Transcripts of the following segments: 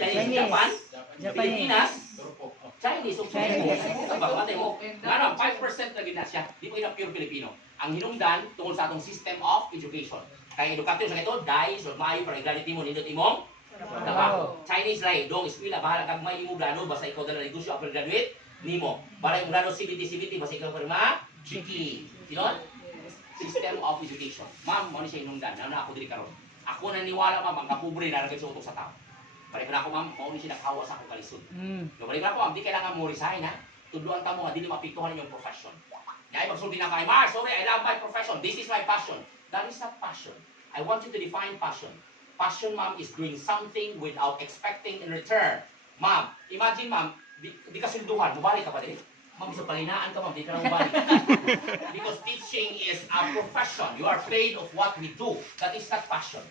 Chinese, Japan, Pilipinas, Chinese, o Chinese. Matay mo. Nga 5% na gina siya. Di po yun ang pure Filipino. Ang hinungdan tungkol sa atong system of education. Kaya edukatiyo sa ito, dahil so maayo para i-graduate mo, nindot imong trabaho. Chinese ray, dong eskwela, bahala kag may imong grado, basta ikaw dala negosyo after graduate, nimo. Bahala imong grado CBT, basta ikaw pirma, chiki. Sinon? System of education. Ma'am, mo ni siya hinungdan. Na ako diri karon. Ako naniwala ma'am, ang kapobre na nagay sa utok sa tao. Balik na ako ma'am, mo ni siya nakawa sa akong kalisod. No, balik na ako ma'am, di kailangan mo resign ha. Tudloan ta mo nga dili mapiktuhan inyong profession. Kaya pagsulti na kay Mar, sorry, I love my profession. This is my passion. That is not passion. I want you to define passion. Passion, ma'am, is doing something without expecting in return. Ma'am, imagine ma'am, di ka sunduhan, mubalik ka pa din. Ma'am, sa palinaan ka ma'am, di ka na mubalik. Because teaching is a profession. You are paid of what we do. That is not passion.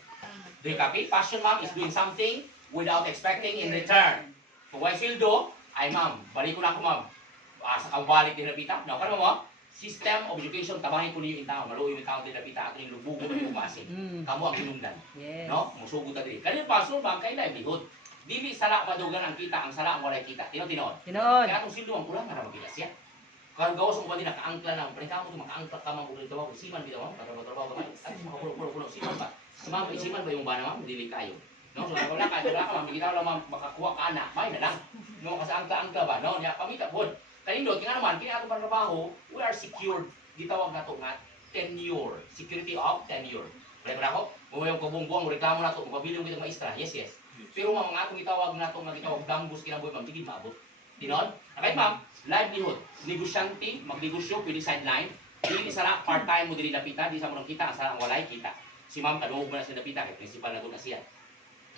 Do you copy? Passion, ma'am, is doing something without expecting in return. Kung why sweldo, ay ma'am, balik ko na ako ma'am. Sa kabalik din napita. No, karamo mo? System of education, tabahin ko niyo yung tao. Maluoy yung tao din napita. Ato yung lubugo ng umasin. Kamu ang hinungdan. No? Musugot na din. Kanil pastor, ma'am, kay livelihood. Dili sala madugan ang kita, ang sala ang walay kita. Tinood. Kaya itong sildo ang kulang na magkita siya. Kung gawa sa mga din nakaangkla na, paling kamo ito makaangkla ka mga trabaho, siman bitaw mo, trabaho ka. At makapulo, siman ba? Siman ba yung bana mo? Dili kayo. No, so wala ka, ma'am, bigitaw lang ma'am, makakuha ka anak, may na lang. No, kasi angkla ba? No, niya pamita pod. Kanindot, kaya naman, kaya itong trabaho, we are secured. Gitawag na ito nga, tenure. Security of tenure. Wala ba ako? Kung yung kabungbuang, reklamo na ito, mapabiling kitang maestra, yes. Pero mga atong itawag na ito, nga gitawag dambus, kinaboy, ma'am, tigid maabot. Dinon? Nakait ma'am, livelihood. Negosyante, magnegosyo, pwede sideline. Hindi sara part-time mo dili napita, di sa mo nang kita, ang sara ang walay kita. Si ma'am, kaduog mo na siya napita, kay principal na ito na siya.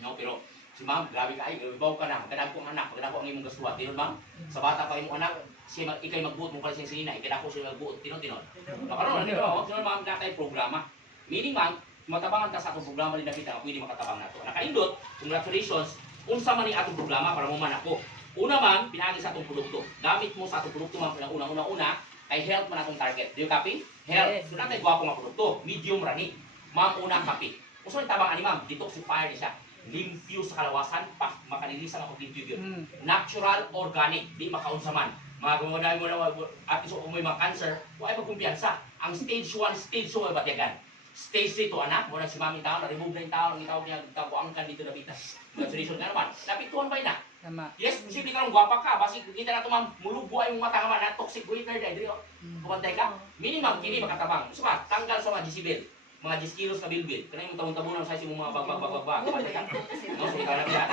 No, pero si ma'am, grabe ka ay, ibaw ka na, magkadako ang anak, magkadako ang imong gastuwa. Dinon ma'am, sa bata pa imong anak, siya ikay magbuot mo pala siyang sinina, ikadako siya magbuot. Dinon. Nakaroon na nito, dinon ma'am, natay programa. Meaning ma'am, matabangan ka sa atong programa din nakita nga pwede makatabang nato. Nakaindot, congratulations, unsa man ni atong programa para mo man ako. Una ma'am, pinagi sa atong produkto. Gamit mo sa atong produkto ma'am, una, ay health man atong target. Do you copy? Health. So natay gwapo nga produkto, medium rani. Ma'am, una copy. Unsa man tabang ani ma'am, detoxifier ni siya. Limpyo sa kalawasan, makanilisa nga pag-limpyo yun. Natural, organic, di makaunsa man. Mga gumaday mo na, at iso kung may mga cancer, huwag ay magkumpiyansa. Ang stage 1, stage 2 ay batyagan. Stage 3 to anak, muna si mami tao, na-remove na yung tao, ang itawag niya, tabuangkan dito na pita. Congratulations nga naman. Napituan ba na? Yes, posible ka lang gwapa ka, basi kita na ito ma'am, mulugwa yung mata nga man, na toxic waiter dahil dito. Kumantay ka, minimum, kini makatabang. So ba, tanggal sa mga decibel. Mga 10 kilos na bilbil. Kaya yung tabon-tabon ng size yung mga bagbag. Kumantay ka. No, so ikaw na pila,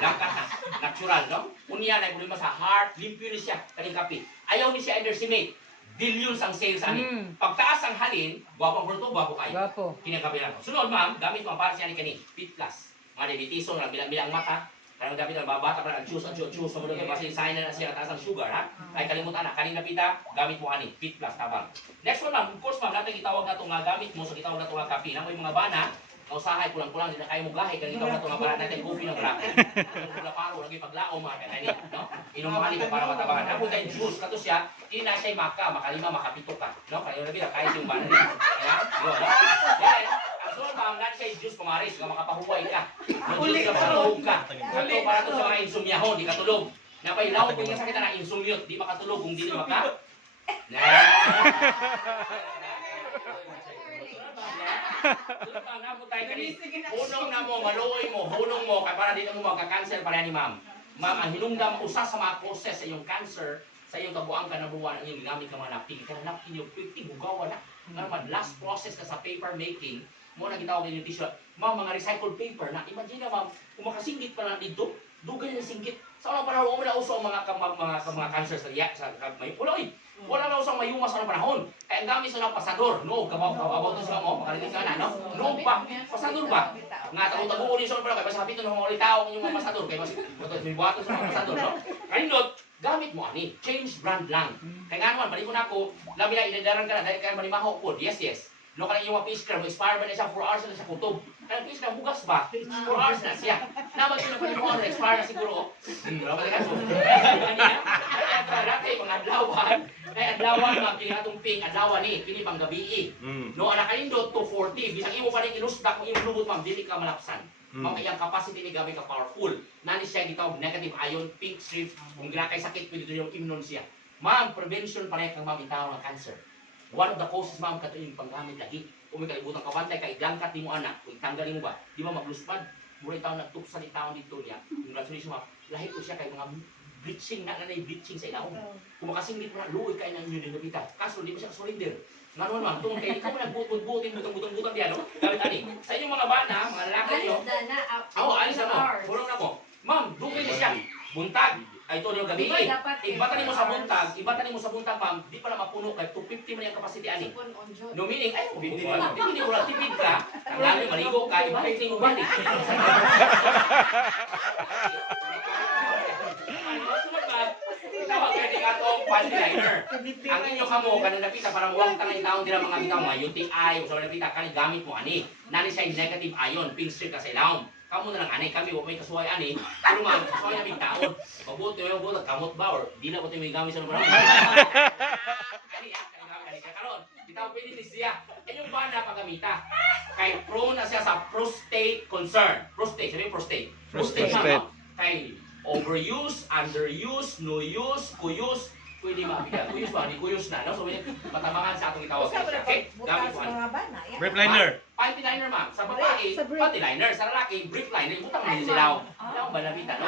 langkat na. Natural, no? Unya na, problema sa heart, limpyo ni siya, kaning kape. Ayaw ni siya underestimate. Billions ang sales ani. Pagtaas ang halin, gwapong produkto, gwapo kayo. Kinakapi lang. Sunod ma'am, gamit mo para siya ni kani, Fit Plus. Mga diabeteson, bilang mata. Kaya gamit ang babata para choose. So mo doon kasi sign na siya taas ang sugar ha. Ay kalimutan na, kanina pita, gamit mo ani, Fit Plus tabang. Next one ma'am, of course ma'am, natin gitawag na ito nga gamit mo sa gitawag na ito nga kape. Na mo yung mga bana, kausahay kulang-kulang din na kayo mo gahe kaya gitawag na ito nga bana natin coffee ng grabe. Kung paro lagi paglao mga kanina, no? Inumahan ka para matabangan. Ako tayo juice kato siya, hindi na siya makalima, makapito ka. No? Kaya lagi na kahit yung bana niya. Ayan? Then, ang sunod ma'am, natin siya juice pumaris, nga makapahuway ka. Juice ka makatulog ka. Ito para ito sa mga insomniahon, di katulog. Napailaw ko yung sakit na insomniot, di makatulog kung di maka. Hunong na mo, maluoy mo, hunong mo, kaya para di na mo magka-cancer para ni ma'am. Ma'am, ang hinungdam, usa sa mga causes sa iyong cancer, sa iyong kabuang ka na buwan, ang iyong ginamit ka mga napig, ka na napig yung pwede, bugawa na. Ngayon, last process ka sa paper making, mo na gitawag yung tissue. Ma'am, mga recycled paper na, imagine na ma'am, kung makasinggit pa lang dito, dugay na singgit. Sa unang panahon, wala uso ang mga cancer sa liya, sa may puloy. Wala na usang mayuma sa unang panahon. Kaya ang gamit sa mga pasador, no, kabaw to sila mo, makarinig ka na, no? No ba? Pasador ba? Nga, tago-tago din sa unang panahon, kaya masapit ng mga ulitaw ang inyong mga pasador, kaya may buhato sa mga pasador, no? Kanindot, gamit mo ani, change brand lang. Kaya nga naman, balik ko na ako, labi na idadaran ka na, dahil kaya manimaho po, yes. No, kanang yung fish crab, expire ba na siya 4 hours na siya kutob. Kanang fish crab, bugas ba? 4 hours na siya. Naman yun na mo, expire na siguro. Naman ka so. Kaya dati, mga adlawan, kaya adlawan mga kinatong ping, adlawan ni, kini pang gabi. No, anak kanindot, 240, bisang imo pa rin ilusdak, kung imo lubot ma'am, dili ka malapsan. Mao kay ang capacity ni gabi ka powerful. Nani siya gitawag negative ion, pink strip, kung gira kay sakit pwede yung immune siya. Ma'am, prevention pareha kang mabitaw ng cancer. One of the causes ma'am kato yung panggamit lagi. Kung may kalibutan ka bantay kay gangkat nimo anak, kung tanggalin mo ba, di ba magluspad? Mura taon nagtuksa ni taon dito niya. Congratulations ma'am. Lahi ko siya kay mga bleaching na bleaching sa ilaw. Kung makasingit mo na luoy kay nang yun yung kaso di mo siya surrender. Nga naman ma'am, tungkol kayo, ikaw mo nagbutbutin, butang-butang diyan, no? Gamit-ani. Sa inyong mga bana, mga lalaki nyo, alis na mo, pulong na mo. Ma'am, dukay na siya. Buntag, ay ito yung gabi. Ibatan mo sa buntag, ma'am, di pala mapuno kay 250 man yung capacity ani. No meaning, ay, hindi mo lang tipid ka, ang lalo maligo ka, ibalik na yung balik. Tawag kayo nga itong panty liner. Ang inyo kamo, kanang napita, parang huwag tanay taong dila mga bitaw, mga UTI, o sa mga napita, kanang gamit mo, ani. Nani siya yung negative ion, pink strip ka sa ilaw. Kamu na lang, ani, kami, huwag may kasuhay, ani. Pero ma'am, kasuhay na bigtaon. Mabuti yung buto, kamot ba, or di na ko ito may gamit sa naman. Kani, karon, bitaw pwede ni siya. Yan yung bana pagamita. Kay prone na siya sa prostate concern. Prostate, sabi prostate. Prostate siya, no? Kay overuse, underuse, no use, kuyus, pwede mabigyan. Kuyus ba? Di kuyus na, no? So, matabangan sa atong itawag. Okay? Gamit mo. Brief liner. Panty liner, ma'am. Sa babae, panty liner. Sa lalaki, brief liner. Butang mo silaw. Ilaw ba nabitan?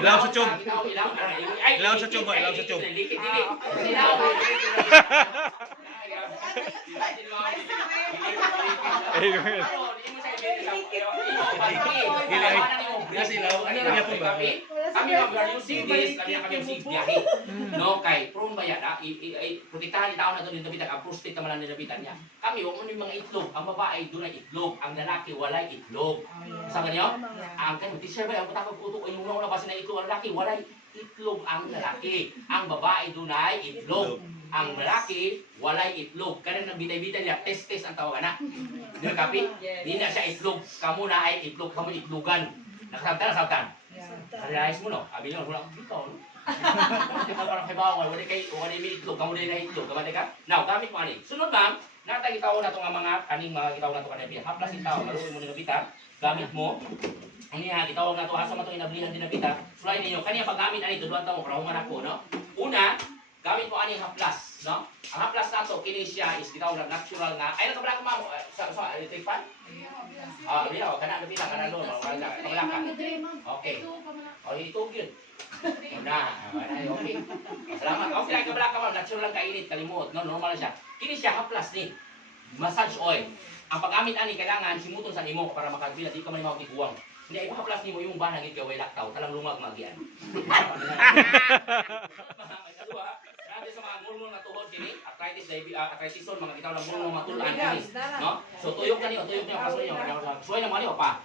Ilaw sa tube. Ilaw. Ilaw sa tube, ilaw sa tube. Likit-likit. Ilaw. Kami mag using this, kami using biyahe. No, kay prone ba yan? Protektahan ni tao na ito din nabitan, ang prostate naman ang nabitan niya. Kami, huwag mo yung mga itlog. Ang babae, doon ay itlog. Ang lalaki, walay itlog. Sa ganyan? Ang kayo, teacher ba, ang patapag puto, o yung una ba na itlog, ang lalaki, walay itlog ang lalaki. Ang babae, doon ay itlog. Ang lalaki, walay itlog. Kanang nabitay-bitay niya, testes ang tawag na. Di ba, kapi? Hindi na siya itlog. Kamu na ay itlog, kamu itlogan. Nakasabtan. Realize mo, no? Abi nyo, wala akong ikaw, no? Parang kay bawal, wala may itlog, kamu na itlog. Kamali ka? Now, gamit mo ani. Sunod, ma'am, natagitaw na ito nga mga kaning mga gitaw na ito kanina. Haplas itaw, maluin mo nilabita. Gamit mo. Ang niya, gitawag na ito, asa mo itong inablihan din nabita. Sulay ninyo, kaniya paggamit ani, tuduan ito, karahuman ako, no? Una, gamit mo ani haplas, no? Ang haplas na ito, kini siya is gitawag na natural nga. Ay, nakabala ko, ma'am, sa electric fan? Hindi na, kana nabita, kana doon, kabala ka. Okay. O, ito yun. Una, okay. Salamat. Okay lang kabala ka, ma'am, natural lang kainit, kalimot, no? Normal na siya. Kini siya haplas ni massage oil. Ang paggamit ani kailangan simuton sa nimo para makabila di ka man mao tiguang. Hindi ay haplas nimo imong banang gid kay laktaw talang lumag magian. Grabe sa mga mulmul na tuhod kini, arthritis, arthritis mga bitaw lang mulmul matulan kini, no? So tuyok kani, tuyok niya kaso niyo. Suway na mali pa.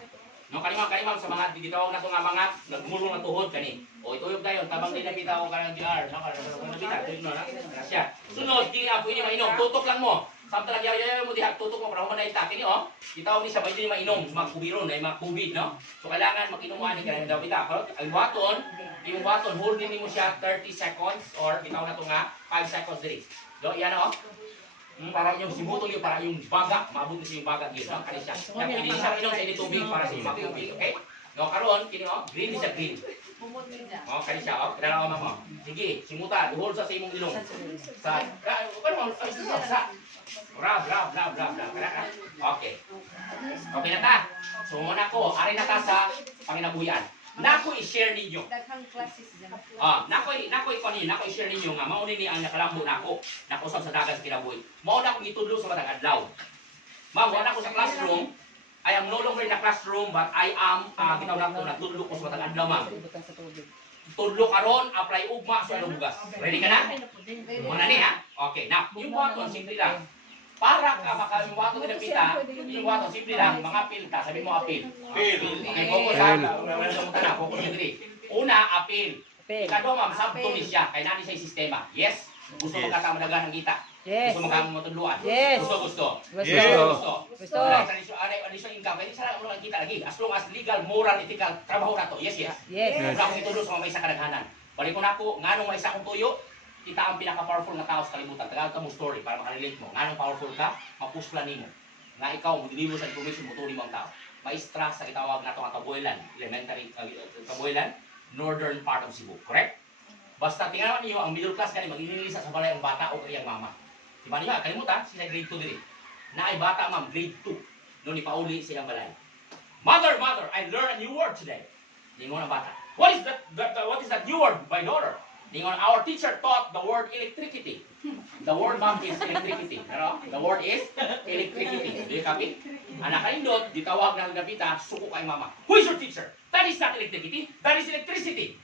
No kanimang sa mga gitawag na to nga mga nagmulmul na tuhod kani. O ituyok dayon tabang din bitaw kanang GR, no? Kanang bitaw tuyok na siya. Sunod kini apo ini mainom, tutok lang mo. Samtang yaw mo diha tutok mo para human na ita kini oh. Gitawag ni sa pwede ni mainom, mga kubiron ay mga COVID, no? So kailangan makinuman ni kanang daw bitaw. Ang waton, yung waton hold din mo siya 30 seconds or bitaw na to nga 5 seconds diri. Do yan oh. Para yung simuto niyo para yung baga, maabot ni yung baga gyud, no? Kani siya. Kaya pwede siya inom sa tubig para sa makubig, okay? No karon kini oh, green is a green. Oh, kani siya oh, kadalaw mo. Sige, simuta, hold sa imong ilong. Sa sa Bravo. Okay. Okay na ta. So muna ko, ari na ta sa panginabuhian. Nako i-share ninyo. Nako i-share ninyo nga mao ni ang nakalambo nako. Nako sa dagan sa kinabuhi. Mao na ko gitudlo sa matag adlaw. Ma'am, wala ko sa classroom. I am no longer in the classroom but I am gitawag nato natudlo ko sa matag adlaw, ma'am. Tudlo karon, apply ugma sa lugas. Ready ka na? Muna ni ha. Okay, now, yung waton simple lang. Para ka yung waton pinapita, yung waton simple lang, mga apil ka, sabi mo apil. Okay, focus ha. Focus nyo diri. Una, apil. Ikado, ma'am, sabto ni siya, kaya nani siya yung sistema. Yes? Gusto magkakamadagan ng kita. Yes. Gusto magkamatudluan. Yes. Gusto. Gusto. Additional income, pwede sa lang ang kita lagi. As long as legal, moral, ethical, trabaho na to. Yes. Wala akong itulong sa mga may isa kadaghanan. Balik ko na ako, nga nung may isa akong tuyo, kita ang pinaka-powerful na tao sa kalibutan. Tagalog ka mo story para makarelate mo. Nga nung powerful ka, mapuslan nimo. Nga ikaw, mo deliver sa information mo, tuloy mo ang tao. maestra sa gitawag nato nga Kabuilan, elementary Kabuilan, northern part of Cebu, correct? Basta tingnan niyo ang middle class kani mag-inilisa sa balay ang bata o iyang mama. Di ba niya kalimutan sila grade 2 diri. Naay bata ma'am grade 2 no ni pauli silang balay. Mother, I learned a new word today. Ningon ang bata. What is that new word, my daughter? Ningon, our teacher taught the word electricity. The word ma'am is electricity. Pero the word is electricity. Do you copy? Anak kanindot, ditawag ng gabita, suko kay mama. Who is your teacher? That is not electricity. That is electricity.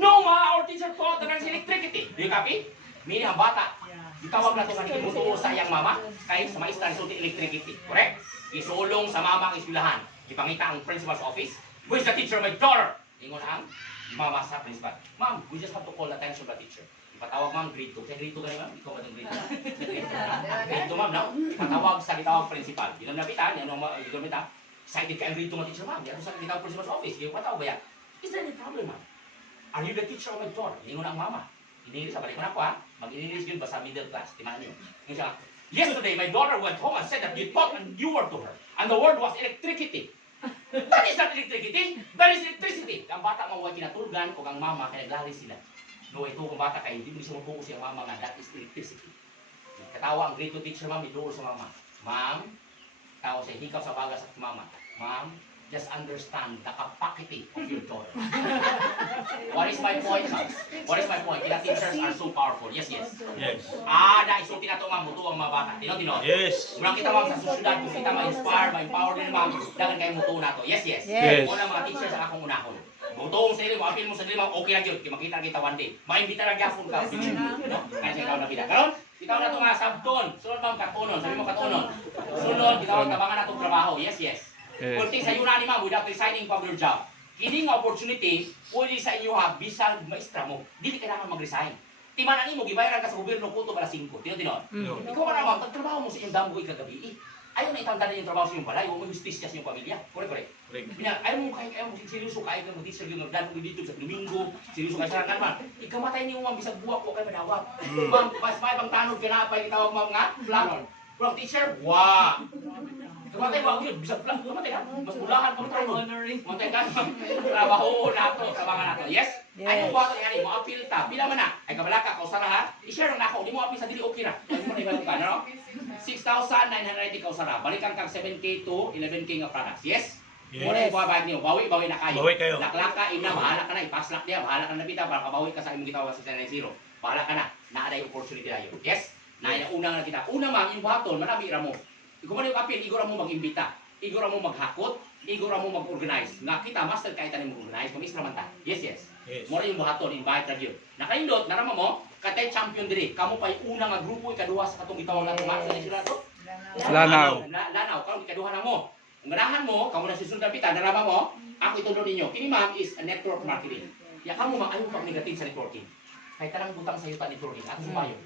No ma, our teacher taught that is electricity. Do you copy? Meaning ang bata, ditawag na ito nga kimutuo sa iyang mama, kay sa maestra sulti electricity. Correct? Isulong sa mama ang eskwelahan. Ipangita ang principal's office. Who is the teacher? My daughter. Ingon ang mama sa principal. Ma'am, we just have to call attention to the teacher. Ipatawag ma'am, grade 2. Kaya grade 2 ka rin ma'am? Ikaw ba itong grade 2? Grade 2 ma'am, no? Ipatawag sa gitawag principal. Yun ang napitan, yan ang gamitan. Excited ka ang grade 2 mga teacher ma'am. Yan sa gitawag principal's office. Yung patawag ba yan? Is there any problem ma'am? Are you the teacher of my daughter? Ingon ang mama. Inilis, balik mo na ako ha. Mag-inilis yun basta middle class. Timahan nyo. Yung siya, yesterday my daughter went home and said that you taught a new word to her. And the word was electricity. That is not electricity. That is electricity. Ang bata mo huwag kinatulgan o ang mama kaya naglali sila. No, ito kung bata kayo, hindi mo siya mapukus yung mama nga, that is electricity. Katawa ang grade 2 teacher ma'am, idoor sa mama. Ma'am, tao siya, hikaw sa baga sa mama. Ma'am, just understand the capacity of your daughter. What is my point, ma'am? What is my point? Kaya teachers are so powerful. Yes, yes. Yes. Naisulti na ito ma'am, mutuwang mga bata. Tino. Yes. Murang kita ma'am sa susunod, kung kita ma-inspire, ma-empower din ma'am, dagan kayo mutuwa na ito. Yes, yes. Yes. Una mga teachers ang akong unahon. Mutuwang sa mo, apil mo sa dili ma'am, okay lang yun. Makita kita one day. Maimbita lang yapon ka. No? Kaya siya ikaw na pila. Karon, ikaw na ito nga sabton. Sunod ma'am, katunon. Sabi mo katunon. Sunod, ikaw ang tabangan na itong trabaho. Yes, yes. Kunting sa yun ni ma'am without resigning from your job. Hindi nga opportunity, pwede sa inyo ha, bisag maestra mo, hindi kailangan mag-resign. Timanan mo, gibayaran ka sa gobyerno kuto para 5. Tino. Ikaw ka naman, pagtrabaho mo sa iyong damgo ikagabi. Ayaw na itanda yung trabaho sa iyong balay, huwag mo justisya sa iyong pamilya. Correct. Ayaw mo seryoso kayo ng mag-teacher yung nagdaan mo dito sa Domingo, seryoso kayo sa rangan man. Ikamatay niyo ma'am, bisag buwak ko kayo manawag. Ma'am, mas may pang tanod ka na, pa itawag ma'am nga, flag. Wrong teacher, wow! Kamatay mo, bisag flag, kamatay ka. Mas bulahan pa ito. Kamatay ka, trabaho na ito, trabaho na ito. Yes? Ay, kung ba ito yan, mo appeal ta. Pila man na, ay kabalaka, kausara ha. I-share lang ako, di mo appeal sa dili, okay na. Ay mo na ibang ka, no? 6,990 kausara. Balikan kang 7K to 11K nga products. Yes? Muna yung babahit niyo, bawi na kayo. Bawi kayo. Laklaka, ina, bahala ka na, ipaslak niya, bahala ka na bita, para kabawi ka sa imong gitawag sa 690. Bahala ka na, naaday opportunity na yun. Yes? Una nga kita. Una ma'am, yung baton, manami ra mo. Ikaw man yung appeal, igura mo mag-imbita, igura mo maghakot, igura mo mag-organize. Nga kita, master kahit tayo mag-organize, kung isra man ta. Yes. Mura yung buhaton, invite review. Nakaindot, narama mo, katay champion diri. Kamu pa yung una nga grupo, ikaduha sa katong itawag na tumat sa sila to? Lanaw, karon ikaduha na mo. Ang ganahan mo, kamu na susunod na pita, narama mo, ako itulo ninyo. Kini ma'am is a network marketing. Ya kamu ma'am, ayaw pag negative sa networking. Kahit tarang butang sa yuta networking, ato sumayo.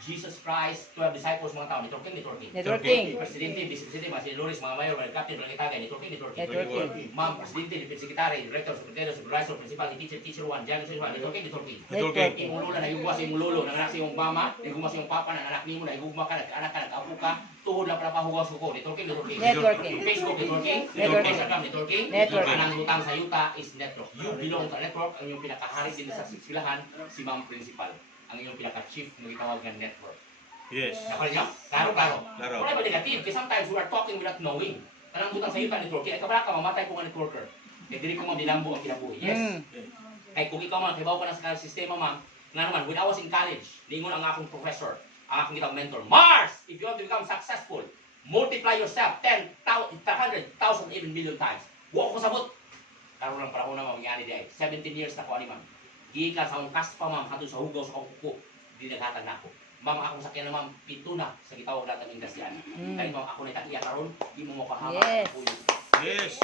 Jesus Christ, 12 disciples mga tao, networking. Presidente, vice-presidente, mga senadores, mga mayor, mga captain, mga itagay, networking. Ma'am, presidente, defense secretary, director, secretary, supervisor, principal, teacher 1, general secretary, networking. Imong lolo, nagugma sa imong lolo, nanganak sa imong mama, nagugma sa imong papa, nanganak nimo, nagugma ka, nag-anak ka, nag-apo ka, tuhod lang para pahugaw sa ko, networking. Facebook, networking. Instagram, networking. Anang lutang sa yuta is network. You belong to network, ang iyong pinakahari din sa silahan, si ma'am principal. Ang iyong pinaka-chief ng itawag ng network. Yes. Nakal niyo? Klaro. Wala ba negative? Kasi sometimes we are talking without knowing. Tanang butang sa iyo ka network. Kaya kabala ka, mamatay ko nga networker. Kaya dili ko dilambo ang kinabuhi. Yes. Kaya kung ikaw man, kibaw ka na sa sistema ma'am, nga naman, when I was in college, lingon ang akong professor, ang akong kitang mentor, Mars, if you want to become successful, multiply yourself 10,000, 100,000, even million times. Huwag ko sabot. Karoon lang para una mangyari di ay. 17 years na ko ani ma'am. Gikan sa akong kaspa ma'am, hatun sa hugaw sa kuko, di naghatag na ako. Ma'am, akong sakyan na ma'am, pito na sa gitawag lahat ng industriyan. Kaya ma'am, ako na itakiya karon, di mo makahama. Yes.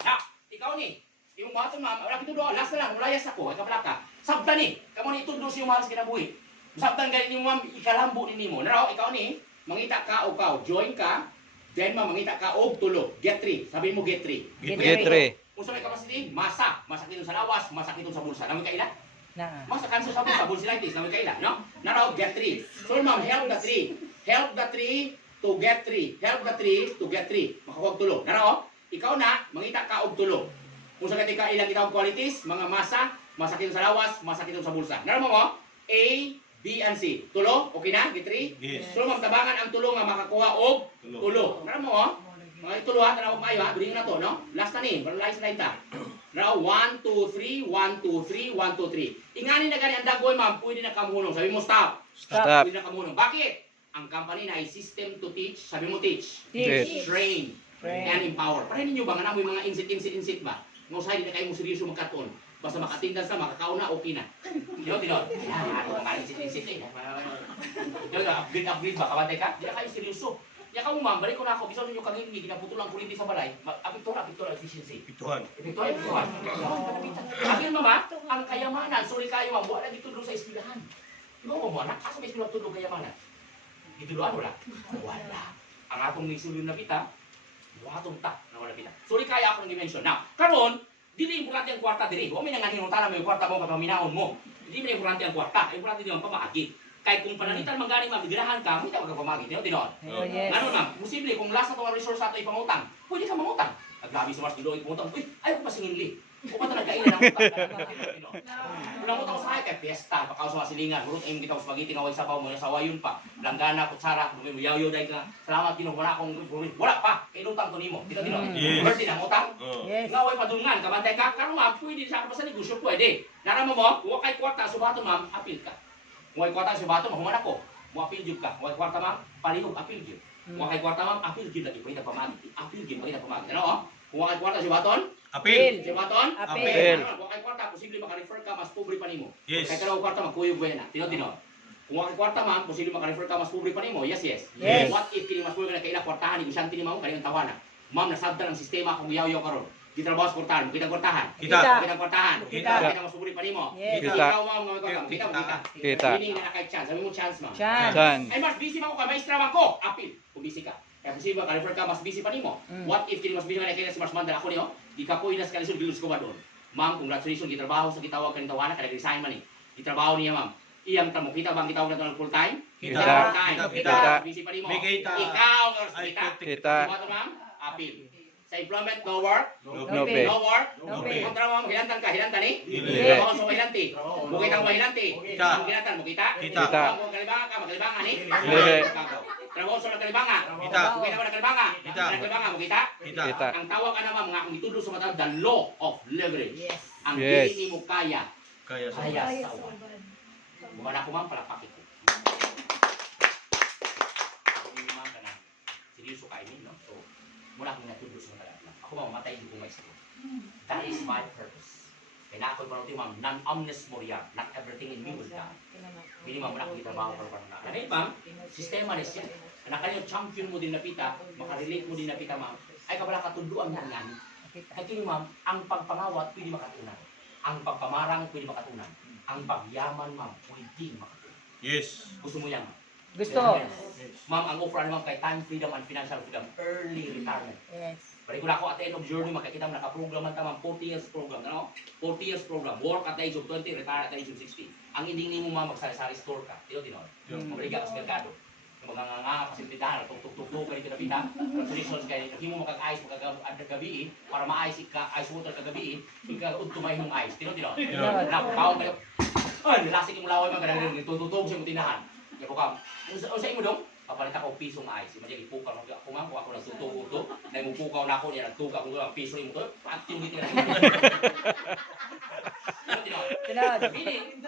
Now, ikaw ni, yung mga ma'am, wala kito doon, last na lang, mulayas ako, ay kapalaka. Sabtan ni, kamo ni itundo siyo ma'am sa kinabuhi. Sabtan ganit ni ma'am, ikalambo ni mo. Naraw, ikaw ni, mangita ka o kao, join ka, then ma'am, mangita ka o tulo, get 3. Sabihin mo get 3. Get 3. Kung sa may capacity, masakit sa lawas, masakit sa bulsa. Namin kaila? Na. Masa kanso sa bulsa like this, namin kaila, no? Naraw, get 3. So ma'am, help the 3. Help the 3 to get 3. Help the 3 to get 3. Makakuha og tulo. Naro, ikaw na mangita ka og tulo. Kung sa katika ilang itawag qualities, mga masa, masakit sa lawas, masakit sa bulsa. Naro mo? A, B, and C. Tulo, okay na? Get 3? Yes. So magtabangan ang tulo nga makakuha og Tulo. tulo. Naro mo? Mga tulo ha, tanaw kayo ha. Dili na to, no? Last na ni, para last na ita. Now, 1, 2, 3, 1, 2, 3, 1, 2, 3. Ingani na gani ang dagoy, ma'am, pwede na kamunong. Sabi mo, stop. Stop. Pwede na kamunong. Bakit? Ang company na ay system to teach. Sabi mo, teach. Yes. Train. And empower. Para ninyo ba, nga na mo yung mga insit ba? Nga usahay, di na kayo mo seryoso magkaton. Basta makatindas na, makakauna, okay na. Tinod. Yan, ako mga insit eh. Tinod, upgrade ba? Kabantay ka? Di na kayo seryoso. Ya ka mo ma'am, balik ko na ako. Bisa ninyo kang hindi, ginaputol ang kurinti sa balay. Apiktura efficiency. Pituhan. Epektuhan. Akin mama, ang kayamanan, sorry kayo ma'am, wala dito doon sa eskwelahan. Di ba mo, anak, asa may eskwelahan tulong kayamanan? Dito doon, wala. Wala. Ang atong nisulim na pita, atong tak na wala pita. Sorry kaya ako ng dimension. Now, karon, dili importante ang kwarta diri. Huwag may nanganinutala mo yung kwarta mo kapag minaon mo. Hindi mo importante ang kwarta. Importante din ang pamaagi. Kahit kung panalitan man gani ma'am, biglahan ka, hindi ka magpamagi. Tinon. Oh, yes. Ano ma'am, posible kung last na itong resource sa ito ipangutang, pwede ka mangutang. Naglabi sa Mars, biloy pangutang, uy, ayaw ko pasingin o pa talaga kailan ang utang. Unang utang sa kay piyesta, pakaw sa masilingan, murot ayong kita spaghetti nga way sabaw mo sa wayon pa. Langgana, kutsara, yayo dai ka. Salamat Ginoo, wala akong wala pa. Kay utang to nimo. Tino. Yes. Birthday ang utang. Oh. Yes. Nga way padungan, kabantay ka, karon ma'am, pwede sa sa negosyo pwede. Naramo mo, wa kay kwarta subato ma'am, apil ka. Wa kay kwarta subato, mahuman ako. Wa apil jud ka. Wa kay kwarta ma'am, palihog apil jud. Wa kay kwarta ma'am, apil jud lagi pwede pamagi. Apil jud pwede pamagi. Ano? Kung wa kay kwarta subaton, Apil. subaton, Apil. Wa kay kwarta, posible maka-refer ka mas pobre pa nimo. Yes. Kay kalaw kwarta magkuyog ba na. Tino. Kung wa kay kwarta ma'am, posible maka-refer ka mas pobre pa nimo. Yes. Yes. What if kini mas pobre ka kaila kwartahan ni bisan tini mao kani ang tawana. Ma'am nasabdan ang sistema kung yaw karon. Di trabaho sa kwartahan, kita kwartahan. Kita. Kita kwartahan. Kita. Kita mas pobre pa nimo. Yes. Kita. Ikaw ma'am, kita. Kita. Meaning na kay chance. Sabi mo chance ma'am. Chance. Chan. Ay mas busy man ko ka maestra man ko. Apil. Kung busy ka. Kaya posible ka-refer ka mas busy pa nimo. What if kini mas busy man kay si Mars Mandal ako niyo? Di ka po inas kalisod gilos ko ba doon. Ma'am, congratulations gitrabaho sa kitawag kan tawana kada resign man ni. Gitrabaho niya ma'am. Iyang tamo kita bang kitawag na to full time? Kita. Full time. Kita. Busy pa nimo. May kita. Ikaw ang Ay, kita. kita. Sumato ma'am. Apil. Sa employment no work. No pay. No work. No pay. Kung trabaho mo hilantan ka, hilantan ni? Dili. Trabaho sa hilanti. Bukit ang hilanti. Kita. Ang ginatan mo kita? Kita. Kung kalibangan ka, magkalibangan ni? Dili. Trabaho sa nagkalibangan. Kita. Bukit na mo nagkalibangan. Kita. Nagkalibangan mo kita? Kita. Kita. Ang tawag ka naman mga kung itudlo sa mata, the law of leverage. Yes. Ang Yes. dili mo kaya, Kaya sa kaya sa uwan. Bukan ako ma'am, palapakit ko. Ako yung mga ganang, seryoso ka no? So, mula akong natudlo sa mata. Ako mamamatay di ko maestro. That is my purpose. Kaya na ako parang ma'am, non-omnis moria, not everything in me will die. Bini ma'am, muna akong itrabaho para parang na. Ano ma'am, sistema na siya. Anak yung champion mo din napita, makarelate mo din napita ma'am, ay kabala katunduan nga nga. Kaya kini ma'am, ang pagpangawat pwede makatunan. Ang pagpamarang pwede makatunan. Ang pagyaman ma'am, pwede makatunan. Yes. Gusto mo yan ma'am? Gusto. Ma'am, ang offer naman kay time freedom and financial freedom, early retirement. Yes. Balik ko na ako at the end of journey, makikita mo nakaprogram man tamang 40 years program. Ano? 40 years program. Work at the age of 20, retire at the age of 60. Ang ending mo ma'am, magsari-sari store ka. Tino. Mabriga ka sa merkado. Yung mga nga kasimpidahan, tuk-tuk-tuk ka dito na pita. Solutions kayo, hindi mo makag-ice, makag-gabi, para ma-ice ka, ice water kagabi, ikaw udtumay ng ice. Tino. Nakakaon kayo. Ay, nilasik yung laway mga ganang tututog siya mo tinahan. Kaya po ka, sa imo dong, kapalit ako pisong ice. Imagine, ipukaw na ako ma'am, kung ako nagtutugo, na imupukaw na ako, niya nagtuga ko ang piso imo to, pati yung dito na. Tinod. Meaning,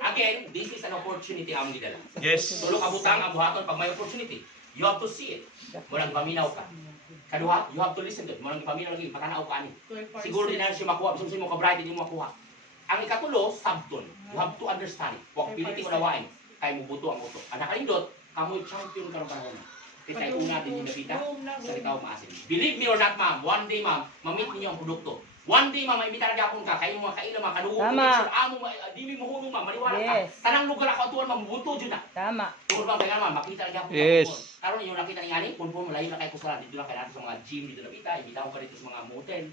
again, this is an opportunity ang gidala. Yes. Tulog abutang ang buhaton pag may opportunity. You have to see it. Walang paminaw ka. Kaduha, you have to listen to it. Walang paminaw lagi, patanaw ka ani. Siguro din na siya makuha, bisong mo ka-bright, hindi mo makuha. Ang ikatulo, subton. You have to understand it. Huwag piliti ko nawain. Kaya mo buto ang uto. Ang nakalindot, kamoy champion ka ng panahon. Kita'y una din yung napita sa ikaw maasin. Believe me or not, ma'am, one day, ma'am, mamit ninyo ang produkto. One day, ma'am, may imbita na ka, kayo mga kailan, mga kanuho, di mi muhunong, ma'am, maniwala ka. Yes. Tanang lugar ako atuan, ma'am, buto dyan na. Tama. Tungkol bang kaya ma'am, makita na ka. Yes. Karon yung nakita ni ani, punpun malayo na kay kusalan dito na kay natin sa mga gym dito na bita, ibitaw ka dito sa mga motel.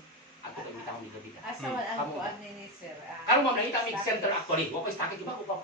Ako ka ibitaw dito bita. Asa wala ang kuan ni sir. Karon ma'am, nakita ang center actually. Wa ko istakit ba ko pa